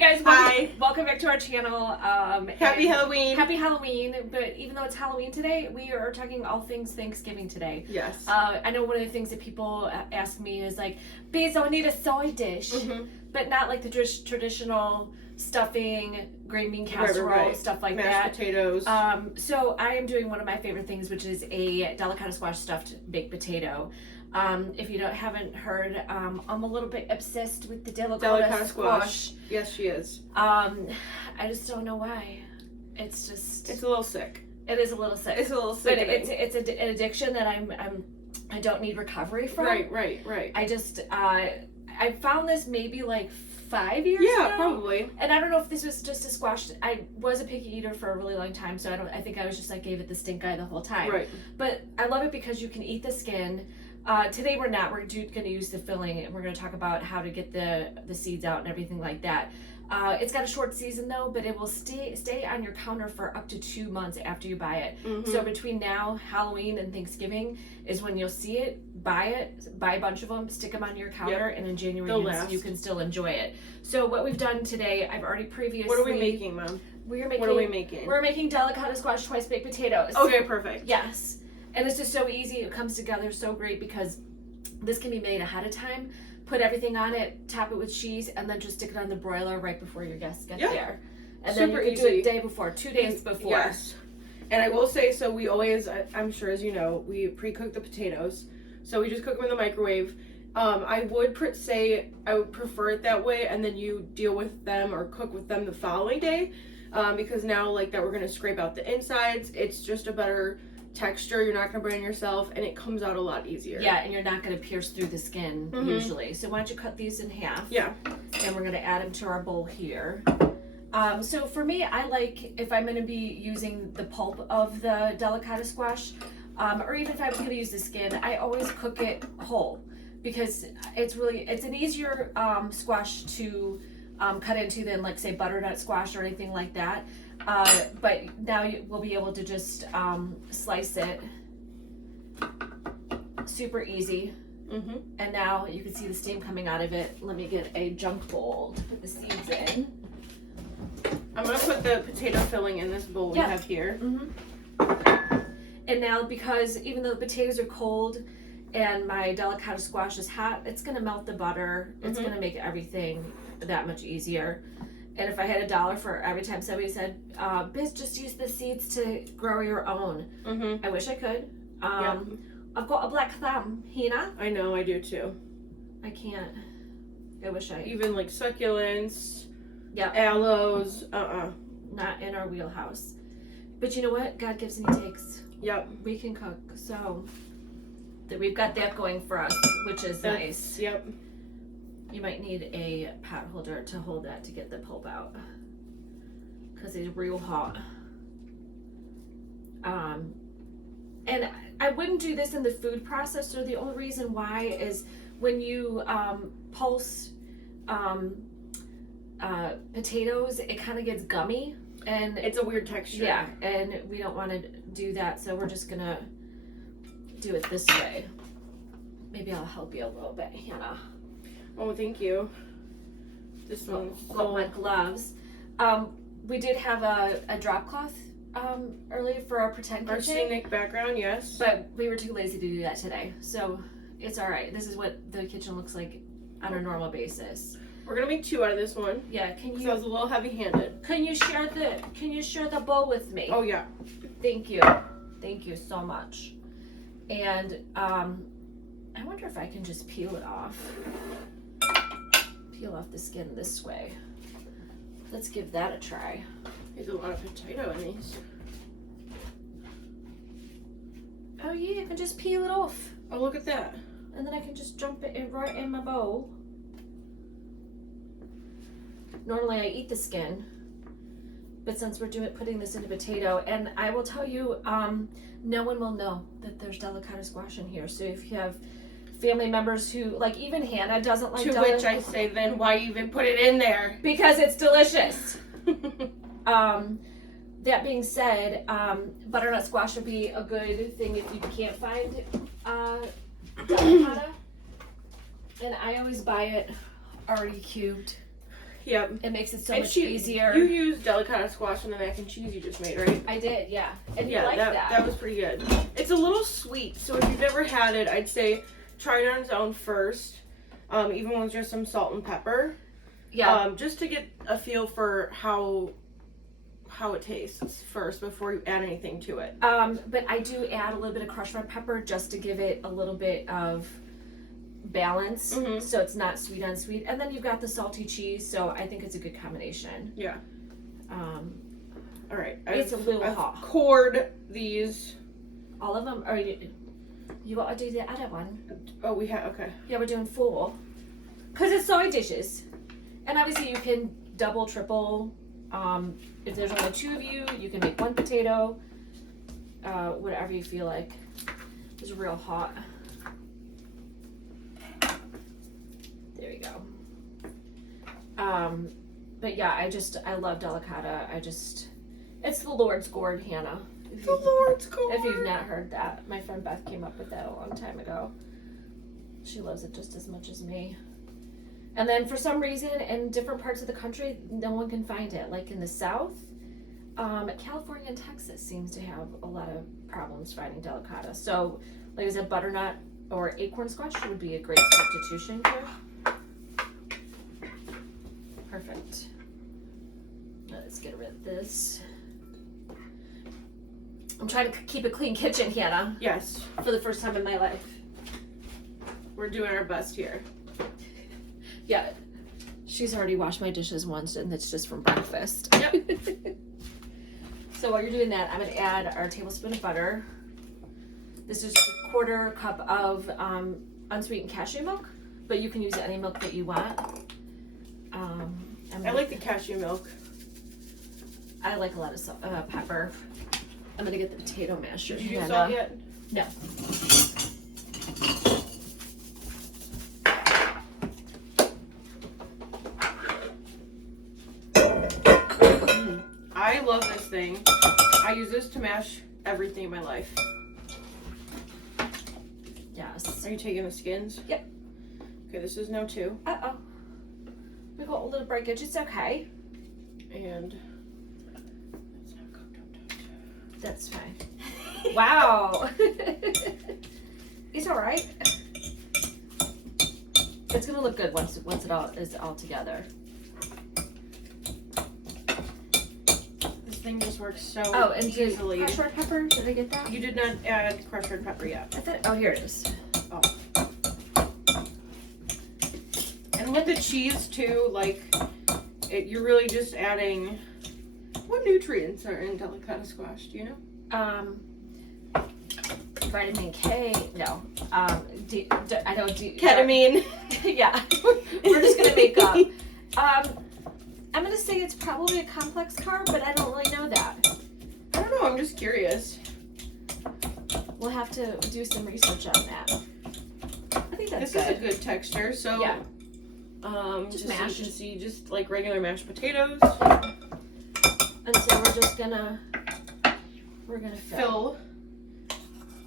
guys, welcome back to our channel. Happy Halloween. Happy Halloween, but even though it's Halloween today, we are talking all things Thanksgiving today. Yes. I know one of the things that people ask me is like, Biz, I need a side dish, but not like the traditional stuffing, green bean casserole, stuff like Mashed that. potatoes. So I am doing one of my favorite things, which is a delicata squash stuffed baked potato. If you haven't heard, I'm a little bit obsessed with the delicata squash. Yes, she is. I just don't know why. It's a little sick. It is a little sick. It's a little sick. But it's an addiction that I don't need recovery from. Right. I found this maybe like 5 years ago. Yeah, probably. And I don't know if this was just a squash. I was a picky eater for a really long time, so I think I was just like gave it the stink eye the whole time. Right. But I love it because you can eat the skin. Today we're going to use the filling, and we're going to talk about how to get the seeds out and everything like that. It's got a short season though, but it will stay on your counter for up to 2 months after you buy it. So between now, Halloween, and Thanksgiving is when you'll see it. Buy a bunch of them, stick them on your counter, and in January you can still enjoy it. So what we've done today, I've already previously... What are we making, Mom? What are we making? We're making delicata squash twice baked potatoes. Okay, perfect. Yes. And it's just so easy. It comes together so great because this can be made ahead of time. Put everything on it, top it with cheese, and then just stick it on the broiler right before your guests get there. And then you can do it day before, 2 days before. Yes. And I will say, so we always, I'm sure as you know, we pre-cook the potatoes. So we just cook them in the microwave. I would say I would prefer it that way, and then you deal with them or cook with them the following day. Because now, like that, we're going to scrape out the insides. It's just a better texture. You're not going to burn yourself, and it comes out a lot easier. Yeah, and you're not going to pierce through the skin usually. So why don't you cut these in half? Yeah. And we're going to add them to our bowl here. So for me, I like, if I'm going to be using the pulp of the delicata squash, or even if I was going to use the skin, I always cook it whole because it's an easier squash to cut into than like say butternut squash or anything like that. But now we'll be able to just slice it super easy. And now you can see the steam coming out of it. Let me get a junk bowl to put the seeds in. I'm going to put the potato filling in this bowl we have here. And now, because even though the potatoes are cold and my delicata squash is hot, it's going to melt the butter. It's going to make everything that much easier. And if I had $1 for every time somebody said, Biz, just use the seeds to grow your own. I wish I could. I've got a black thumb, Hina. I know, I do too. I can't. I wish I... Even like succulents, aloes, not in our wheelhouse. But you know what? God gives and He takes. Yep. We can cook, so we've got that going for us, which is nice. Yep. You might need a pot holder to hold that to get the pulp out, because it's real hot. And I wouldn't do this in the food processor. The only reason why is when you pulse potatoes, it kind of gets gummy. And it's a weird texture. Yeah, and we don't want to do that, so we're just gonna do it this way. Maybe I'll help you a little bit, Hannah. Oh, thank you. This one's got my gloves. We did have a drop cloth earlier for our pretend kitchen. Our scenic background, yes. But we were too lazy to do that today, so it's all right. This is what the kitchen looks like on a normal basis. We're gonna make 2 out of this one. Yeah, can you? So I was a little heavy-handed. Can you share the bowl with me? Oh yeah. Thank you so much. And I wonder if I can just peel it off. Peel off the skin this way. Let's give that a try. There's a lot of potato in these. Oh yeah, I can just peel it off. Oh, look at that. And then I can just dump it right in my bowl. Normally I eat the skin, but since we're putting this in a potato, and I will tell you, no one will know that there's delicata squash in here. So if you have family members who, like even Hannah doesn't like delicata. To which I say, then why even put it in there? Because it's delicious. That being said, butternut squash would be a good thing if you can't find delicata. And I always buy it already cubed. Yep. It makes it so And much easier. You used Delicata squash on the mac and cheese you just made, right? I did, yeah. And you Yeah, like that. that was pretty good. It's a little sweet, so if you've never had it, I'd say try it on its own first. Even with just some salt and pepper. Yeah. Just to get a feel for how it tastes first before you add anything to it. But I do add a little bit of crushed red pepper just to give it a little bit of balance, so it's not sweet on sweet. And then you've got the salty cheese, so I think it's a good combination. Yeah. All right. It's a little hot. I've cored these. All of them? Or you want to do the other one? Oh, we have, okay. Yeah, we're doing 4. Because it's side dishes. And obviously you can double, triple. If there's only 2 of you, you can make 1 potato. Whatever you feel like. It's real hot. There you go. But yeah, I love Delicata. It's the Lord's gourd, Hannah. The Lord's gourd. If you've not heard that, my friend Beth came up with that a long time ago. She loves it just as much as me. And then for some reason, in different parts of the country, no one can find it. Like in the South, California and Texas seems to have a lot of problems finding Delicata. So, like I said, butternut or acorn squash would be a great substitution here. Perfect. Let's get rid of this. I'm trying to keep a clean kitchen, Hannah. Yes. For the first time in my life. We're doing our best here. Yeah. She's already washed my dishes once, and it's just from breakfast. Yep. So while you're doing that, I'm going to add our tablespoon of butter. This is a 1/4 cup of unsweetened cashew milk, but you can use any milk that you want. I like the cashew milk. I like a lot of pepper. I'm going to get the potato masher. Did you do salt yet? No. I love this thing. I use this to mash everything in my life. Yes. Are you taking the skins? Yep. Okay, this is now 2. Uh-oh. We got a little breakage. It's okay. And it's not cooked. That's fine. Wow. It's all right. It's gonna look good once it all is all together. This thing just works so easily. Crushed red pepper. Did I get that? You did not add crushed red pepper yet. I thought. Oh, here it is. Oh. And with the cheese too, like you're really just adding. What nutrients are in Delicata squash? Do you know? Vitamin K. No. I know. Ketamine. Yeah. We're just gonna make up. I'm gonna say it's probably a complex carb, but I don't really know that. I don't know. I'm just curious. We'll have to do some research on that. I think that's This is a good texture. So yeah. Just mash. so you can see, just like regular mashed potatoes. And so we're gonna fill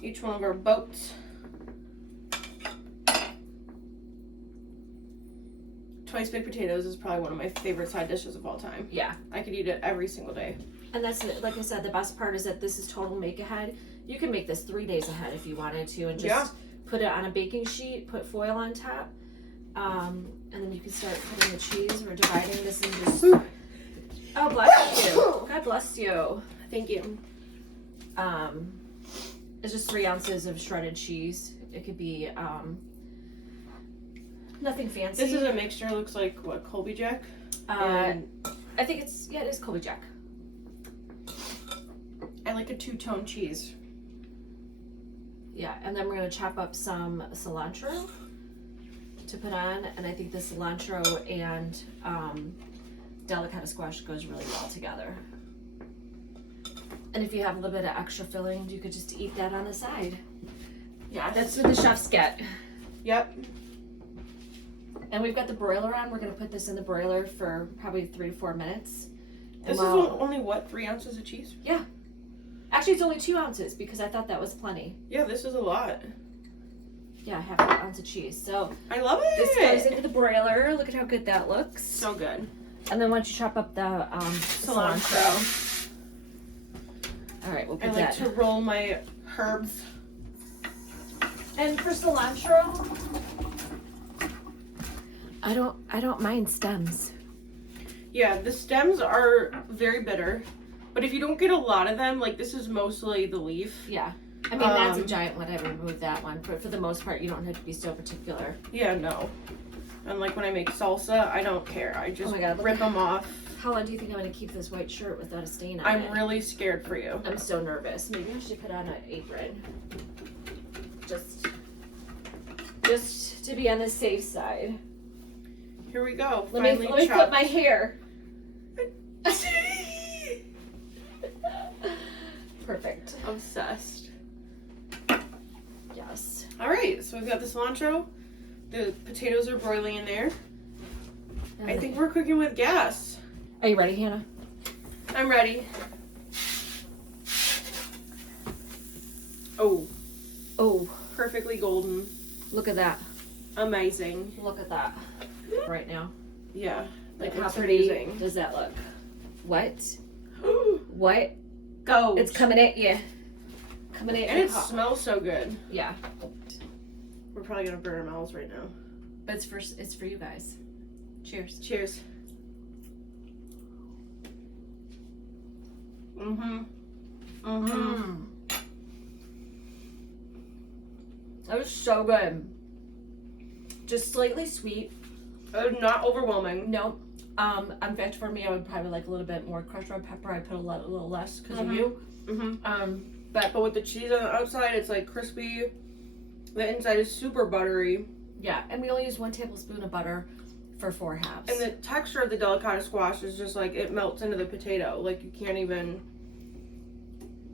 each one of our boats. Twice baked potatoes is probably one of my favorite side dishes of all time. Yeah. I could eat it every single day. And that's, like I said, the best part is that this is total make ahead. You can make this 3 days ahead if you wanted to, and just put it on a baking sheet, put foil on top, and then you can start putting the cheese. We're dividing this into just... Oh, bless you. God bless you. Thank you. It's just 3 ounces of shredded cheese. It could be nothing fancy. This is a mixture. Looks like what, Colby Jack? I think it is Colby Jack. I like a 2-tone cheese. Yeah, and then we're gonna chop up some cilantro to put on, and I think the cilantro and Delicata squash goes really well together. And if you have a little bit of extra filling, you could just eat that on the side. Yeah, that's what the chefs get. Yep. And we've got the broiler on. We're gonna put this in the broiler for probably 3 to 4 minutes. This is only what, 3 ounces of cheese? Yeah. Actually, it's only 2 ounces because I thought that was plenty. Yeah, this is a lot. Yeah, 1/2 ounce of cheese. So I love it. this goes into the broiler. Look at how good that looks. So good. And then once you chop up the cilantro. All right, we'll put I that. like to roll my herbs. And for cilantro, I don't mind stems. Yeah, the stems are very bitter, but if you don't get a lot of them, like this is mostly the leaf. Yeah. I mean, that's a giant one. I removed that one. For the most part, you don't have to be so particular. Yeah, no. And like when I make salsa, I don't care. I just rip them off. How long do you think I'm going to keep this white shirt without a stain on it? I'm really scared for you. I'm so nervous. Maybe I should put on an apron. Just to be on the safe side. Here we go. Let me flip my hair. Perfect. Obsessed. Yes. All right, so we've got the cilantro. The potatoes are broiling in there. I think we're cooking with gas. Are you ready, Hannah? I'm ready. Oh. Oh. Perfectly golden. Look at that. Amazing. Look at that. Right now. Yeah. Like how pretty does that look? What? What? Go. It's coming at you. Coming at you. And it smells so good. Yeah. We're probably gonna burn our mouths right now. But it's for you guys. Cheers. Cheers. That was so good. Just slightly sweet. Not overwhelming. No. In fact, for me, I would probably like a little bit more crushed red pepper. I put a little less because of you. But with the cheese on the outside, it's like crispy. The inside is super buttery. Yeah, and we only use 1 tablespoon of butter for 4 halves. And the texture of the delicata squash is just like it melts into the potato. Like you can't even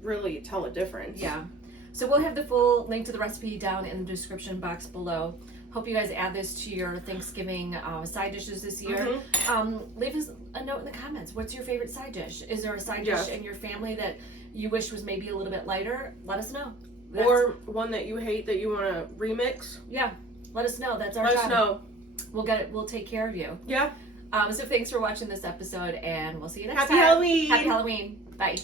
really tell a difference. Yeah. So we'll have the full link to the recipe down in the description box below. Hope you guys add this to your Thanksgiving side dishes this year. Leave us a note in the comments. What's your favorite side dish? Is there a side dish in your family that you wish was maybe a little bit lighter? Let us know. Or one that you hate that you want to remix. Yeah. Let us know. That's our job. Let us know. We'll get it. We'll take care of you. Yeah. So thanks for watching this episode, and we'll see you next time. Happy Halloween. Happy Halloween. Bye.